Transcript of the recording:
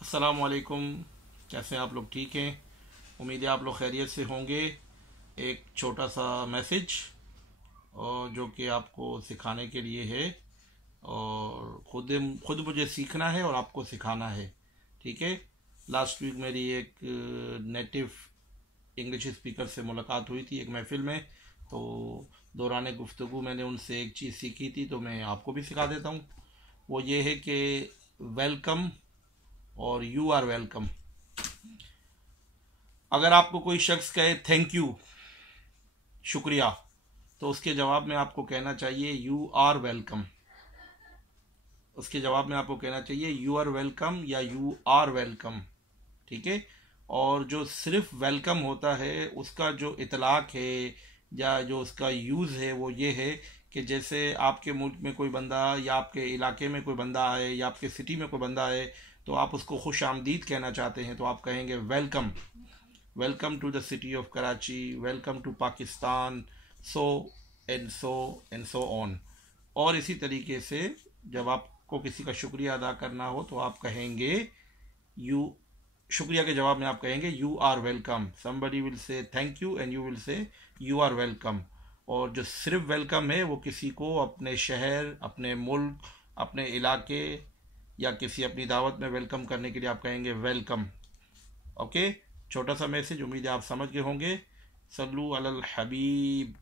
अस्सलाम वालेकुम। कैसे हैं आप लोग? ठीक हैं? उम्मीद है आप लोग खैरियत से होंगे। एक छोटा सा मैसेज और जो कि आपको सिखाने के लिए है, और खुद मुझे सीखना है और आपको सिखाना है। ठीक है। लास्ट वीक मेरी एक नेटिव इंग्लिश स्पीकर से मुलाकात हुई थी एक महफिल में। तो दौरान गुफ्तगू मैंने उनसे एक चीज़ सीखी थी, तो मैं आपको भी सिखा देता हूँ। वो ये है कि वेलकम और यू आर वेलकम। अगर आपको कोई शख्स कहे थैंक यू, शुक्रिया, तो उसके जवाब में आपको कहना चाहिए यू आर वेलकम। उसके जवाब में आपको कहना चाहिए यू आर वेलकम या यू आर वेलकम। ठीक है। और जो सिर्फ वेलकम होता है उसका जो इतलाक है या जो उसका यूज़ है वो ये है कि जैसे आपके मुल्क में कोई बंदा या आपके इलाके में कोई बंदा आए या आपके सिटी में कोई बंदा आए, तो आप उसको खुश आमदीद कहना चाहते हैं तो आप कहेंगे welcome. Welcome to the city of Karachi, welcome to Pakistan, so and so on. और इसी तरीके से जब आपको किसी का शुक्रिया अदा करना हो तो आप कहेंगे यू, शुक्रिया के जवाब में आप कहेंगे you are welcome. Somebody will say thank you and you will say you are welcome. और जो सिर्फ वेलकम है वो किसी को अपने शहर, अपने मुल्क, अपने इलाके या किसी अपनी दावत में वेलकम करने के लिए आप कहेंगे वेलकम। ओके। छोटा सा मैसेज, उम्मीद है आप समझ गए होंगे। सल्लू अलल हबीब।